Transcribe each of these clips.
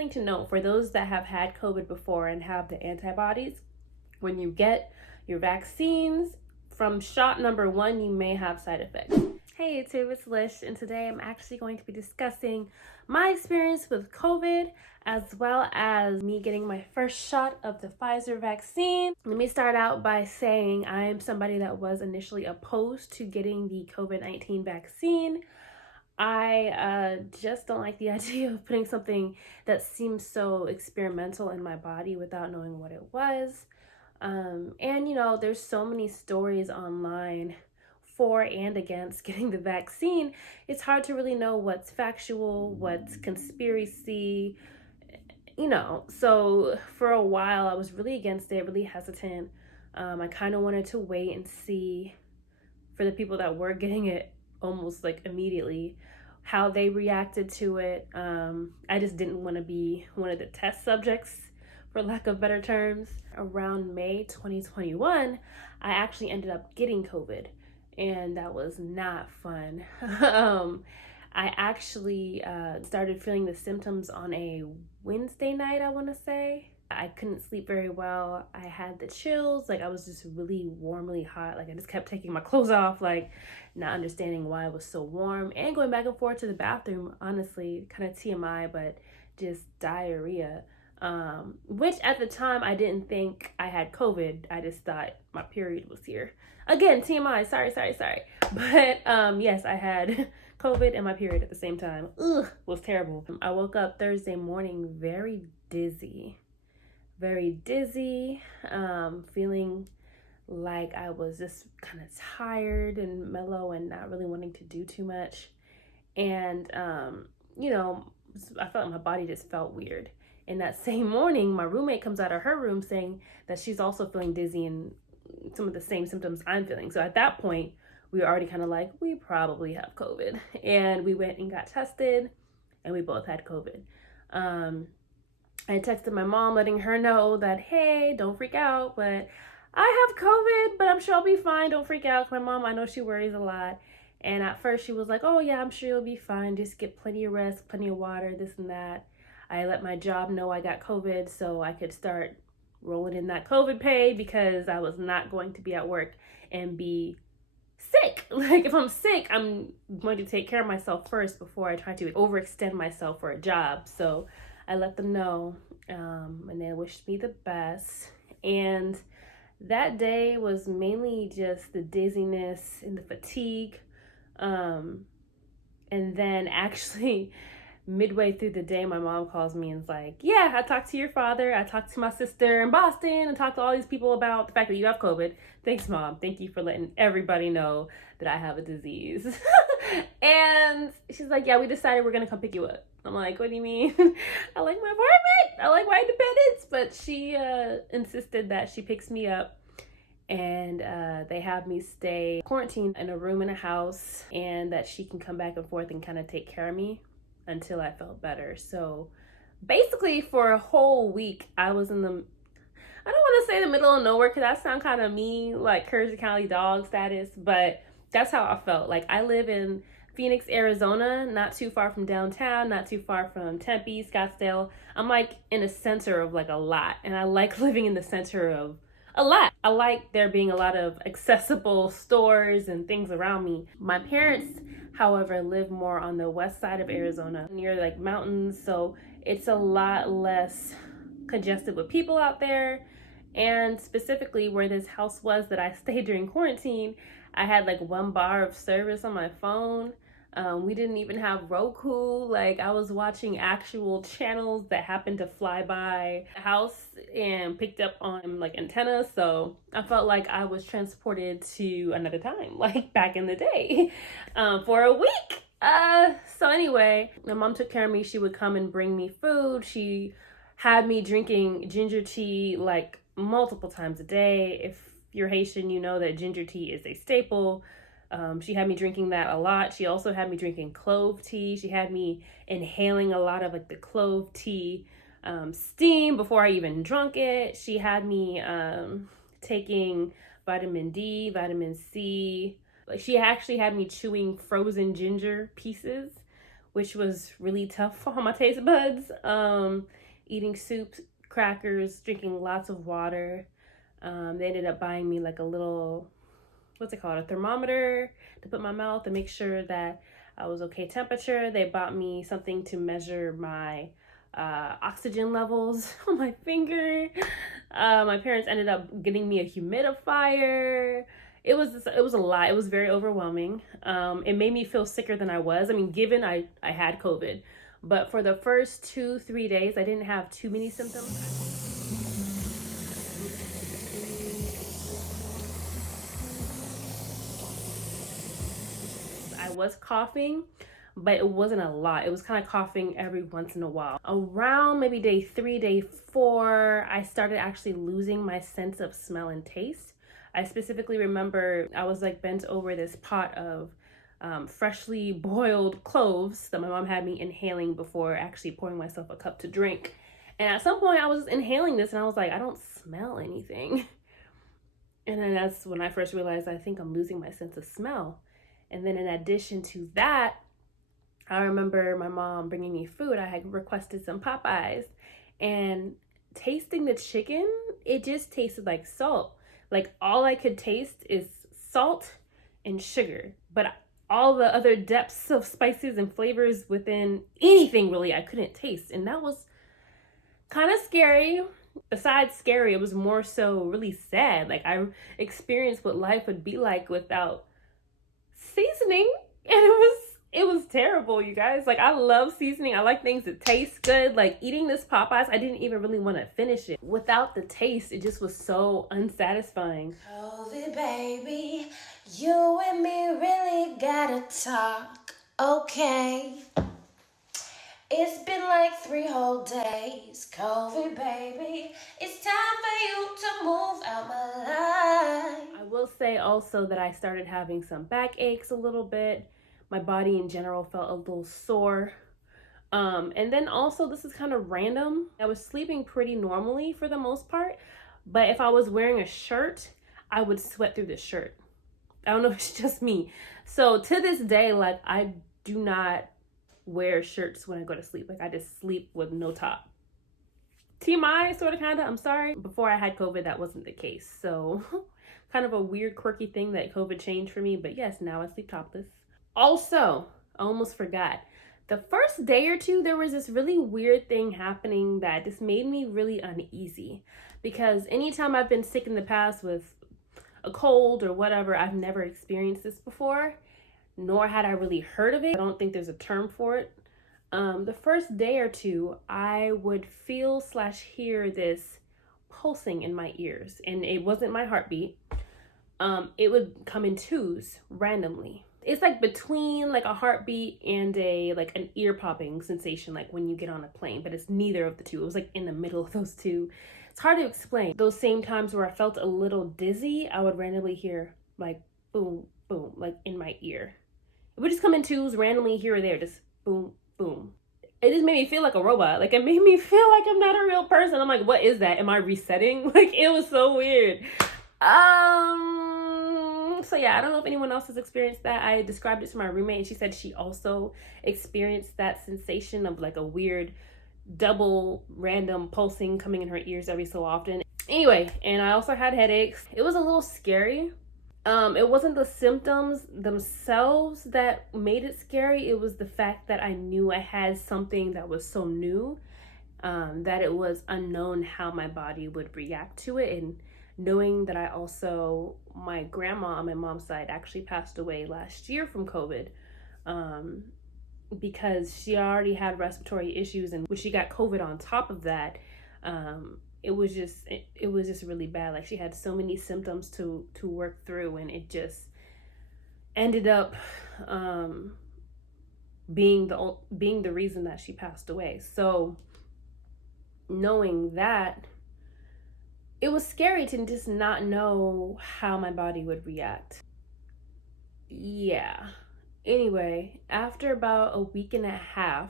something to note for those that have had COVID before and have the antibodies. When you get your vaccines, from shot number 1, you may have side effects. Hey YouTube, it's Lish, and today I'm actually going to be discussing my experience with COVID as well as me getting my first shot of the Pfizer vaccine. Let me start out by saying I am somebody that was initially opposed to getting the COVID-19 vaccine. I just don't like the idea of putting something that seems so experimental in my body without knowing what it was. And you know, there's so many stories online for and against getting the vaccine. It's hard to really know what's factual, what's conspiracy, you know. So for a while I was really against it, really hesitant. I kind of wanted to wait and see for the people that were getting it almost like immediately how they reacted to it. I just didn't want to be one of the test subjects, for lack of better terms. Around May 2021, I actually ended up getting COVID, and that was not fun. I actually started feeling the symptoms on a Wednesday night, I want to say. I couldn't sleep very well. I had the chills, like I was just really warmly hot. Like I just kept taking my clothes off, like not understanding why it was so warm, and going back and forth to the bathroom, honestly, kind of TMI, but just diarrhea. Which at the time I didn't think I had COVID. I just thought my period was here. Again, TMI, sorry. But yes, I had COVID and my period at the same time. Ugh, was terrible. I woke up Thursday morning very dizzy, feeling like I was just kind of tired and mellow and not really wanting to do too much. And, you know, I felt like my body just felt weird. And that same morning, my roommate comes out of her room saying that she's also feeling dizzy and some of the same symptoms I'm feeling. So at that point, we were already kind of like, we probably have COVID. And we went and got tested, and we both had COVID. I texted my mom letting her know that, hey, don't freak out, but I have COVID, but I'm sure I'll be fine. Don't freak out. My mom, I know she worries a lot. And at first she was like, oh yeah, I'm sure you'll be fine. Just get plenty of rest, plenty of water, this and that. I let my job know I got COVID so I could start rolling in that COVID pay because I was not going to be at work and be sick. Like if I'm sick, I'm going to take care of myself first before I try to overextend myself for a job. So I let them know, and they wished me the best. And that day was mainly just the dizziness and the fatigue. And then actually midway through the day, my mom calls me and is like, yeah, I talked to your father, I talked to my sister in Boston, and talked to all these people about the fact that you have COVID. Thanks, Mom. Thank you for letting everybody know that I have a disease. And she's like, yeah, we decided we're gonna come pick you up. I'm like, what do you mean? I like my apartment, I like my independence. But she insisted that she picks me up, and they have me stay quarantined in a room in a house, and that she can come back and forth and kind of take care of me until I felt better. So basically for a whole week I was in the, I don't want to say the middle of nowhere because that sounds kind of mean, like Kershaw County dog status, but that's how I felt. Like I live in Phoenix, Arizona, not too far from downtown, not too far from Tempe, Scottsdale. I'm like in the center of like a lot, and I like living in the center of a lot. I like there being a lot of accessible stores and things around me. My parents, however, live more on the west side of Arizona, near like mountains, so it's a lot less congested with people out there. And specifically where this house was that I stayed during quarantine, I had like 1 bar of service on my phone. We didn't even have Roku. Like I was watching actual channels that happened to fly by the house and picked up on like antennas. So I felt like I was transported to another time, like back in the day, for a week. So anyway, my mom took care of me. She would come and bring me food. She had me drinking ginger tea like multiple times a day. If you're Haitian, you know that ginger tea is a staple. She had me drinking that a lot. She also had me drinking clove tea. She had me inhaling a lot of like the clove tea steam before I even drunk it. She had me taking vitamin D, vitamin C. Like she actually had me chewing frozen ginger pieces, which was really tough for my taste buds. Eating soups, crackers, drinking lots of water. They ended up buying me like a little, what's it called, a thermometer to put in my mouth to make sure that I was okay temperature. They bought me something to measure my oxygen levels on my finger. My parents ended up getting me a humidifier. It was a lot. It was very overwhelming. It made me feel sicker than I was. I mean, given I had COVID, but for the first 2-3 days, I didn't have too many symptoms. I was coughing, but it wasn't a lot. It was kind of coughing every once in a while. Around maybe day 3, day 4, I started actually losing my sense of smell and taste. I specifically remember I was like bent over this pot of freshly boiled cloves that my mom had me inhaling before actually pouring myself a cup to drink. And at some point I was inhaling this and I was like, I don't smell anything. And then that's when I first realized I think I'm losing my sense of smell. And then in addition to that, I remember my mom bringing me food. I had requested some Popeyes, and tasting the chicken, it just tasted like salt. Like all I could taste is salt and sugar, but all the other depths of spices and flavors within anything really I couldn't taste. And that was kind of scary. Besides scary, it was more so really sad. Like I experienced what life would be like without seasoning, and it was terrible, you guys. Like I love seasoning. I like things that taste good. Like eating this Popeyes, I didn't even really want to finish it. Without the taste, it just was so unsatisfying. COVID baby, you and me really gotta talk, okay? It's been like 3 whole days. COVID baby, it's time for you to move out my life. I will say also that I started having some backaches a little bit. My body in general felt a little sore. And then also, this is kind of random. I was sleeping pretty normally for the most part, but if I was wearing a shirt, I would sweat through the shirt. I don't know if it's just me. So to this day, like I do not wear shirts when I go to sleep. Like I just sleep with no top. TMI, sort of, kind of, I'm sorry. Before I had COVID, that wasn't the case. So kind of a weird, quirky thing that COVID changed for me. But yes, now I sleep topless. Also, I almost forgot. The first day or two, there was this really weird thing happening that just made me really uneasy. Because anytime I've been sick in the past with a cold or whatever, I've never experienced this before, nor had I really heard of it. I don't think there's a term for it. The first day or two, I would feel/hear this pulsing in my ears, and it wasn't my heartbeat. It would come in twos randomly. It's like between like a heartbeat and an ear popping sensation, like when you get on a plane, but it's neither of the two. It was like in the middle of those two. It's hard to explain. Those same times where I felt a little dizzy, I would randomly hear like boom, boom, like in my ear. It would just come in twos randomly here or there, just boom, boom. It just made me feel like a robot. Like it made me feel like I'm not a real person. I'm like, what is that? Am I resetting? Like it was so weird. So yeah, I don't know if anyone else has experienced that. I described it to my roommate and she said she also experienced that sensation of like a weird double random pulsing coming in her ears every so often. Anyway, and I also had headaches. It was a little scary. It wasn't the symptoms themselves that made it scary. It was the fact that I knew I had something that was so new, that it was unknown how my body would react to it. And knowing that my grandma on my mom's side actually passed away last year from COVID, because she already had respiratory issues, and when she got COVID on top of that, it was just really bad. Like she had so many symptoms to work through, and it just ended up being the reason that she passed away. So knowing that, it was scary to just not know how my body would react. Yeah. Anyway, after about a week and a half,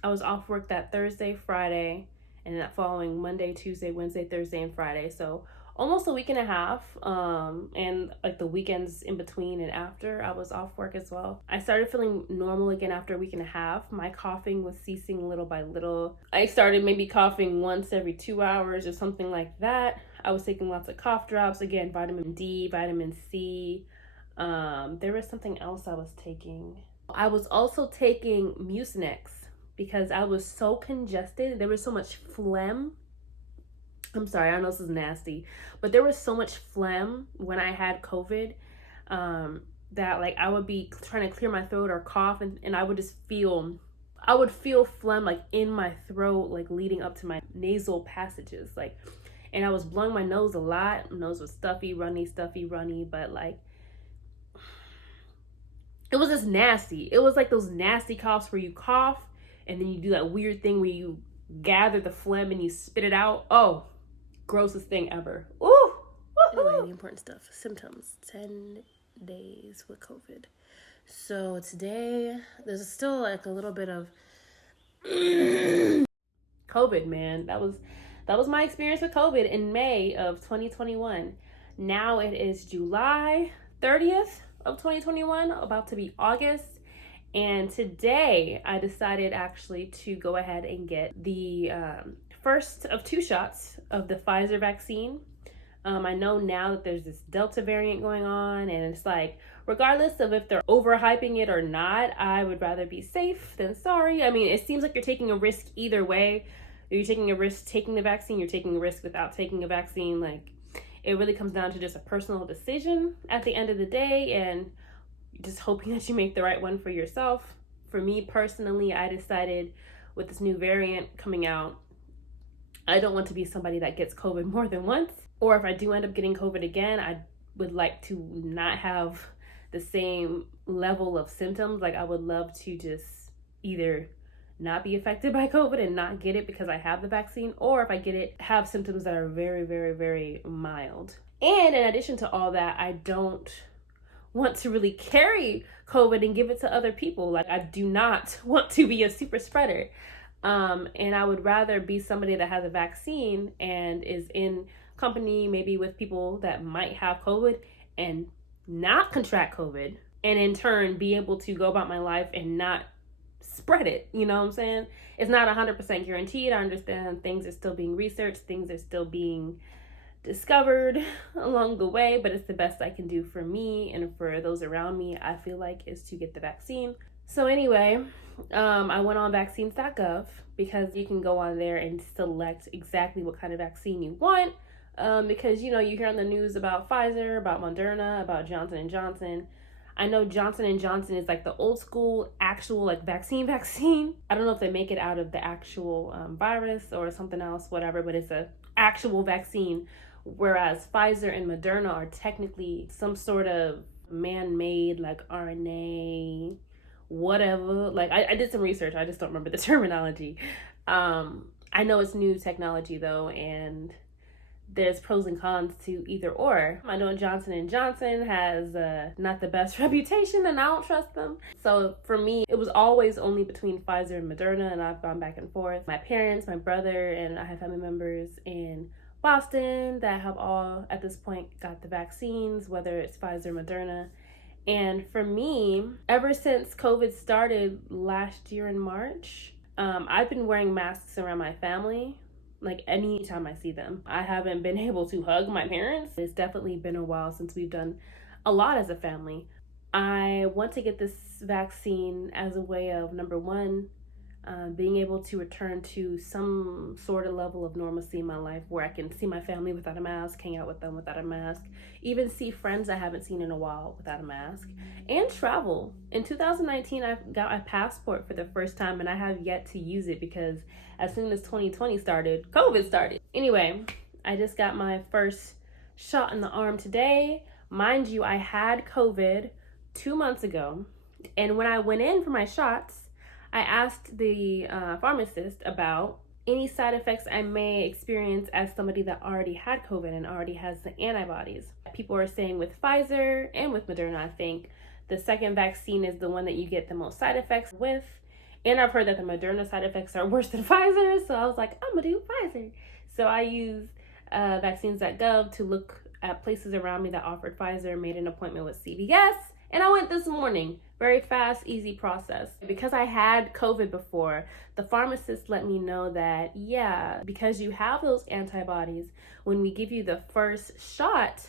I was off work that Thursday, Friday, and that following Monday, Tuesday, Wednesday, Thursday, and Friday. So almost a week and a half. And like the weekends in between and after, I was off work as well. I started feeling normal again after a week and a half. My coughing was ceasing little by little. I started maybe coughing once every 2 hours or something like that. I was taking lots of cough drops, again, vitamin D, vitamin C. There was something else I was taking. I was also taking Mucinex because I was so congested. There was so much phlegm. I'm sorry, I know this is nasty, but there was so much phlegm when I had COVID, that like I would be trying to clear my throat or cough, and I would just I would feel phlegm like in my throat, like leading up to my nasal passages, like, and I was blowing my nose a lot. My nose was stuffy, runny, but like it was just nasty. It was like those nasty coughs where you cough and then you do that weird thing where you gather the phlegm and you spit it out. Oh, grossest thing ever. Ooh. Anyway, the important stuff. Symptoms. 10 days with COVID. So today, there's still like a little bit of COVID, man. That was my experience with COVID in May of 2021. Now it is July 30th of 2021, about to be August. And today I decided actually to go ahead and get the first of 2 shots of the Pfizer vaccine. I know now that there's this Delta variant going on, and it's like, regardless of if they're overhyping it or not, I would rather be safe than sorry. I mean, it seems like you're taking a risk either way. You're taking a risk taking the vaccine, you're taking a risk without taking a vaccine. Like, it really comes down to just a personal decision at the end of the day, and just hoping that you make the right one for yourself. For me personally, I decided with this new variant coming out, I don't want to be somebody that gets COVID more than once. Or if I do end up getting COVID again, I would like to not have the same level of symptoms. Like, I would love to just either not be affected by COVID and not get it because I have the vaccine, or if I get it, have symptoms that are very, very, very mild. And in addition to all that, I don't want to really carry COVID and give it to other people. Like, I do not want to be a super spreader. And I would rather be somebody that has a vaccine and is in company maybe with people that might have COVID and not contract COVID, and in turn be able to go about my life and not spread it. You know what I'm saying? It's not 100% guaranteed. I understand things are still being researched, things are still being discovered along the way, but it's the best I can do for me and for those around me, I feel like, is to get the vaccine. So anyway, I went on vaccines.gov because you can go on there and select exactly what kind of vaccine you want. Because, you hear on the news about Pfizer, about Moderna, about Johnson&Johnson. I know Johnson&Johnson is like the old school actual like vaccine. I don't know if they make it out of the actual virus or something else, whatever, but it's a actual vaccine. Whereas Pfizer and Moderna are technically some sort of man-made like RNA, whatever. Like, I did some research. I just don't remember the terminology. I know it's new technology though, and there's pros and cons to either or. I know Johnson&Johnson has not the best reputation, and I don't trust them. So for me, it was always only between Pfizer and Moderna, and I've gone back and forth. My parents, my brother, and I have family members in Boston that have all, at this point, got the vaccines, whether it's Pfizer or Moderna. And for me, ever since COVID started last year in March, I've been wearing masks around my family. Like, anytime I see them. I haven't been able to hug my parents. It's definitely been a while since we've done a lot as a family. I want to get this vaccine as a way of, number one, being able to return to some sort of level of normalcy in my life where I can see my family without a mask, hang out with them without a mask, even see friends I haven't seen in a while without a mask, and travel. In 2019, I got a passport for the first time, and I have yet to use it because as soon as 2020 started, COVID started. Anyway, I just got my first shot in the arm today. Mind you, I had COVID 2 months ago, and when I went in for my shots, I asked the pharmacist about any side effects I may experience as somebody that already had COVID and already has the antibodies. People are saying with Pfizer and with Moderna, I think, the second vaccine is the one that you get the most side effects with. And I've heard that the Moderna side effects are worse than Pfizer, so I was like, I'm gonna do Pfizer. So I used vaccines.gov to look at places around me that offered Pfizer, made an appointment with CVS, and I went this morning. Very fast, easy process. Because I had COVID before, the pharmacist let me know that, yeah, because you have those antibodies, when we give you the first shot,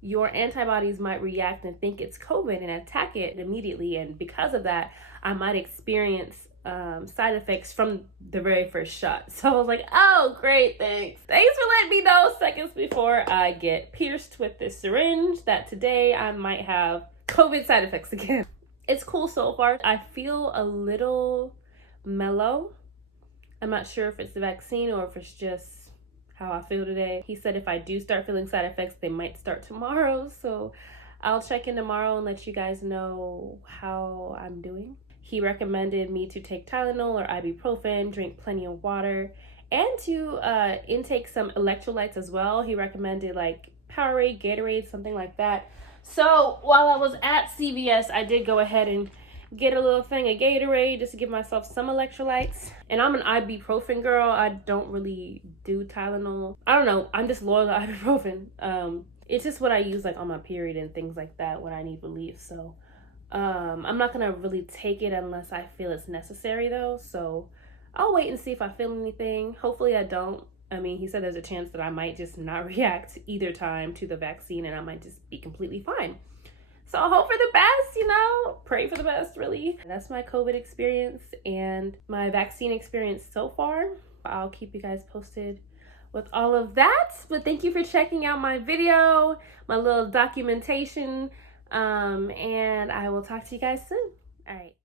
your antibodies might react and think it's COVID and attack it immediately. And because of that, I might experience side effects from the very first shot. So I was like, oh, great, thanks. Thanks for letting me know seconds before I get pierced with this syringe that today I might have COVID side effects again. It's cool so far. I feel a little mellow. I'm not sure if it's the vaccine or if it's just how I feel today. He said if I do start feeling side effects, they might start tomorrow. So I'll check in tomorrow and let you guys know how I'm doing. He recommended me to take Tylenol or ibuprofen, drink plenty of water, and to intake some electrolytes as well. He recommended like Powerade, Gatorade, something like that. So while I was at CVS, I did go ahead and get a little thing of Gatorade just to give myself some electrolytes. And I'm an ibuprofen girl. I don't really do Tylenol. I don't know. I'm just loyal to ibuprofen. It's just what I use like on my period and things like that when I need relief. So I'm not gonna really take it unless I feel it's necessary though. So I'll wait and see if I feel anything. Hopefully I don't. I mean, he said there's a chance that I might just not react either time to the vaccine and I might just be completely fine. So I hope for the best, you know, pray for the best, really. That's my COVID experience and my vaccine experience so far. I'll keep you guys posted with all of that. But thank you for checking out my video, my little documentation. And I will talk to you guys soon. All right.